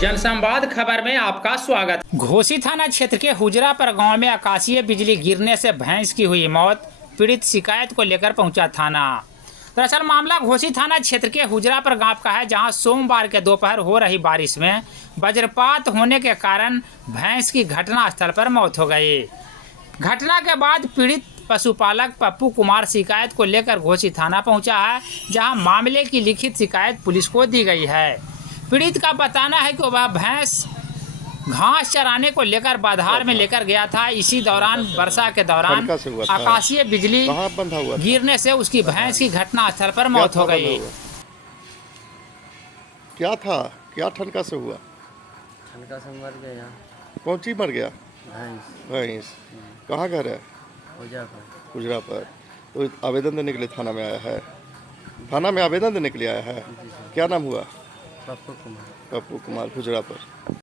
जनसंवाद खबर में आपका स्वागत। घोसी थाना क्षेत्र के हुजरापर गांव में आकाशीय बिजली गिरने से भैंस की हुई मौत। पीड़ित शिकायत को लेकर पहुंचा थाना। दरअसल मामला घोसी थाना क्षेत्र के हुजरापर गांव का है, जहां सोमवार के दोपहर हो रही बारिश में वज्रपात होने के कारण भैंस की घटनास्थल पर मौत हो गई। घटना के बाद पीड़ित पशुपालक पप्पू कुमार शिकायत को लेकर घोसी थाना पहुंचा है, जहां मामले की लिखित शिकायत पुलिस को दी गई है। पीड़ित का बताना है कि वह भैंस घास चराने को लेकर बाधार में लेकर गया था। इसी दौरान वर्षा के दौरान आकाशीय बिजली गिरने से उसकी भैंस की घटनास्थल पर मौत हो गई। क्या था, क्या ठनका से हुआ? ठनका से मर गया। कौन चीज मर गया? भैंस। कहाँ घर है? हुजरापर। तो आवेदन देने के लिए थाना में आया है। थाना में आवेदन देने के लिए आया है। क्या नाम हुआ? पप्पू कुमार। पप्पू कुमार, हुजरापर।